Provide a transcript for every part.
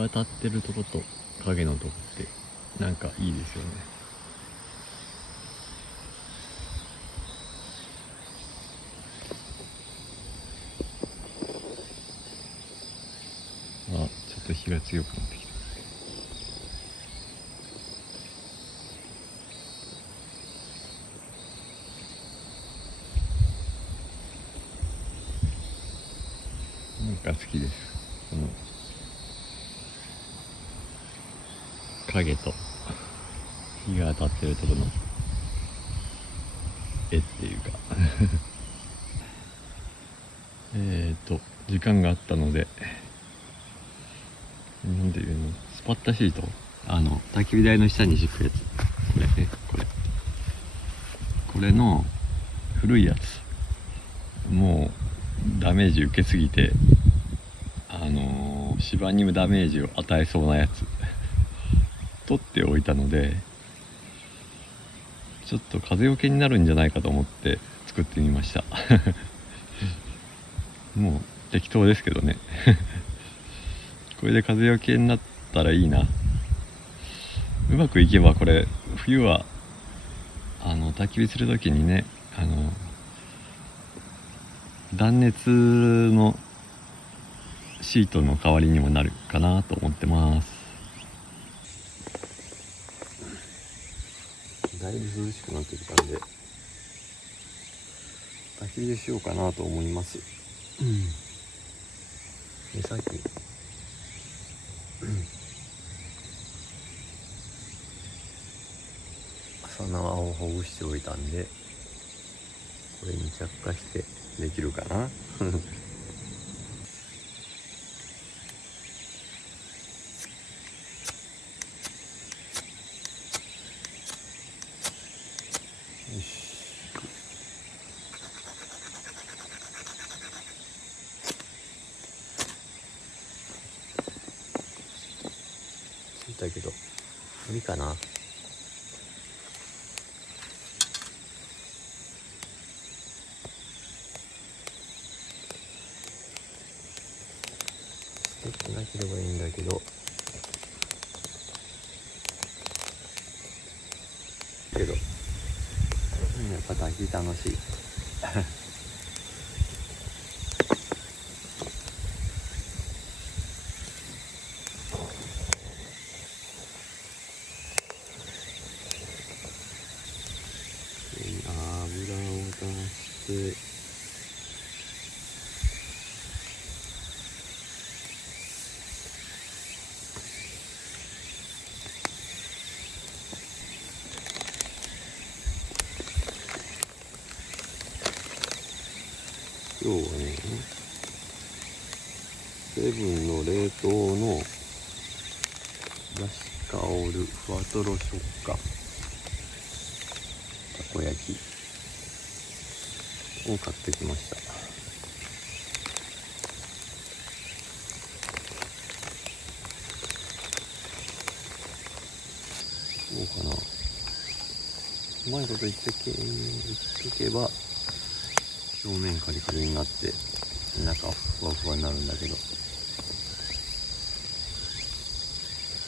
が当たってるとこと影のとこってなんかいいですよね。あ、ちょっと日が強くなってきた。なんか好きです。この影と日が当たってるところの絵っていうか時間があったので、なんていうの、スパッタシート、焚き火台の下に敷くやつ、これね、これの古いやつ、もうダメージ受けすぎて、芝にもダメージを与えそうなやつ取っておいたので、ちょっと風よけになるんじゃないかと思って作ってみましたもう適当ですけどねこれで風よけになったらいいな。うまくいけばこれ冬は焚き火する時にね、断熱のシートの代わりにもなるかなと思ってます。だいぶ涼しくなってきたんで焚き火でしようかなと思います。でさっき朝縄をほぐしておいたんで、これに着火してできるかなよし。ついたけど無理かな。できてなければいいんだけど、やっぱ焚き火楽しい油を出して、今日はね、セブンの冷凍のだし香るふわとろ食感たこ焼きを買ってきました。どうかな、うまいこと言っとけば表面カリカリになって中ふわふわになるんだけど、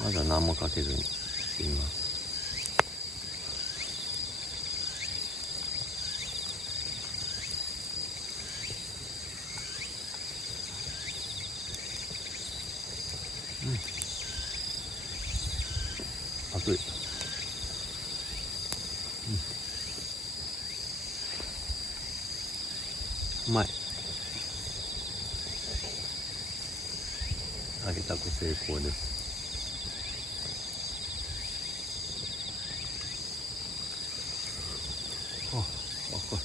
まだ何もかけずにしてみます。熱い。うまい。揚げたこ成功です。赤い。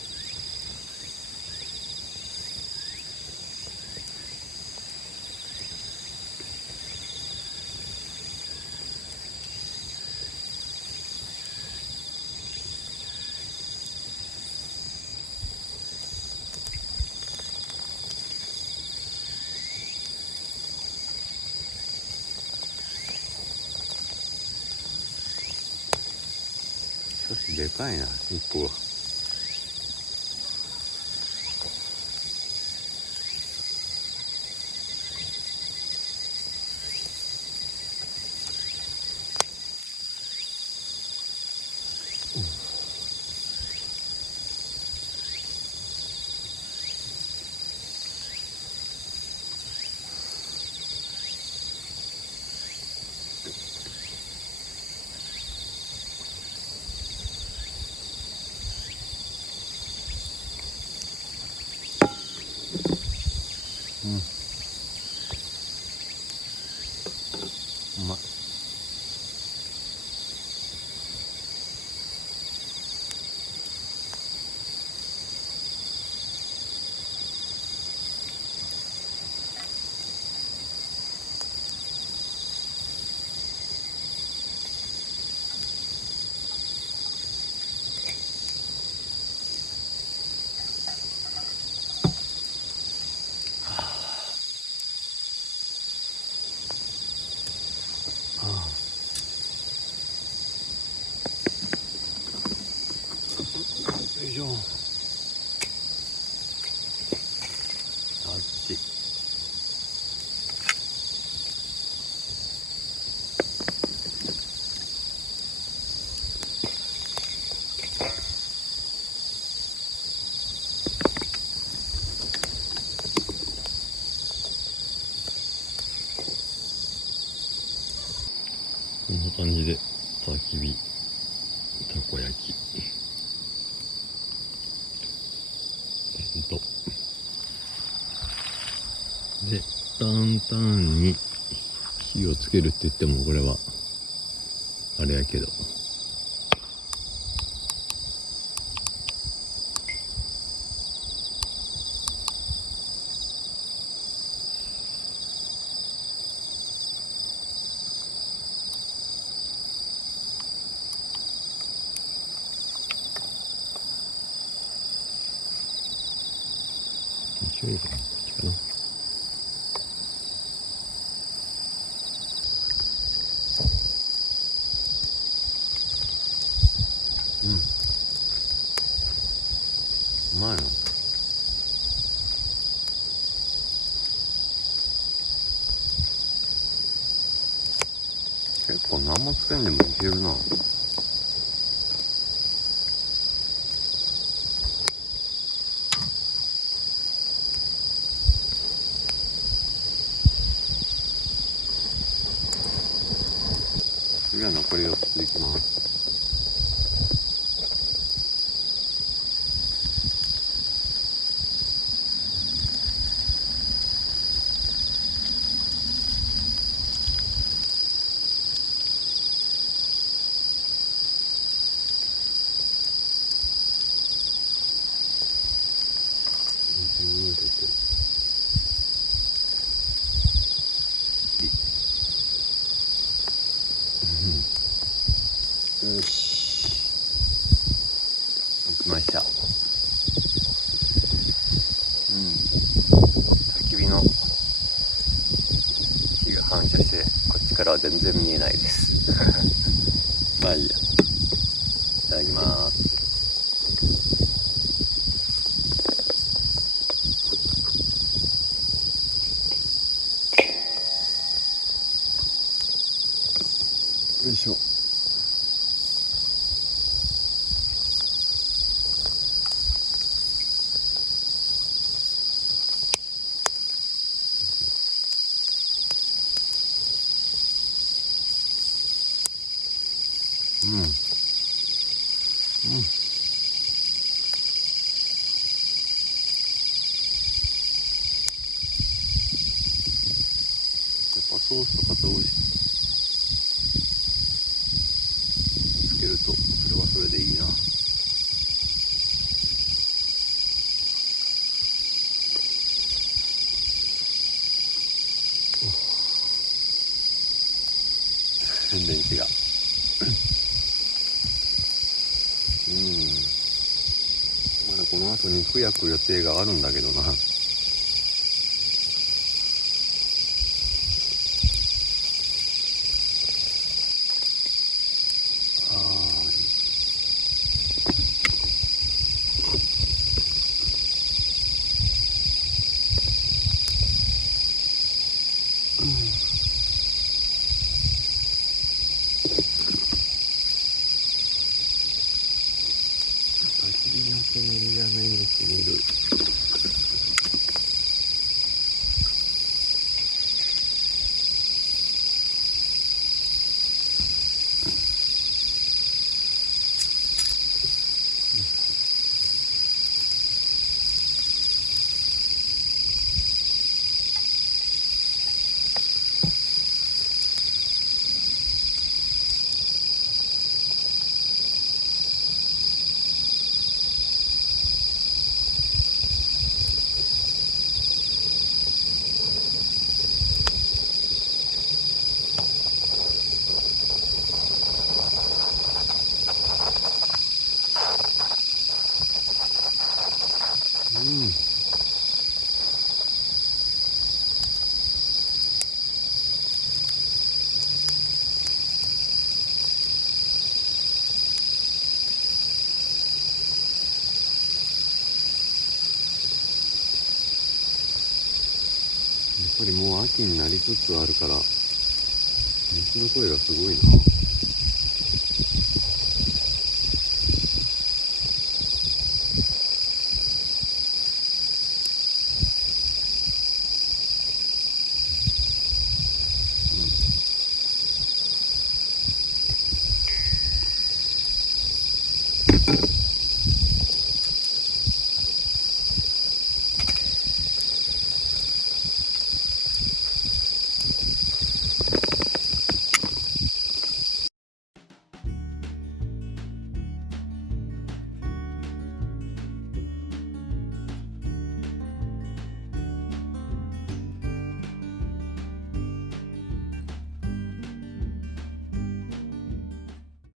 少しでかいな1個は。な感じで焚き火、たこ焼きでランタンに火をつけるって言ってもこれはあれやけど、一応いいかな、こっちかな。うまいの。結構何もつけんでもいけるな。次は残り4ついきます。よし、できました。焚き火の火が反射してこっちからは全然見えないですまあいいや、いただきます。よいしょ。やっぱソースとかとつけるとそれはそれでいいな。全然違うまだこの後肉焼く予定があるんだけどな。焚き火の煙が目にしみる。やっぱりもう秋になりつつあるから虫の声がすごいな。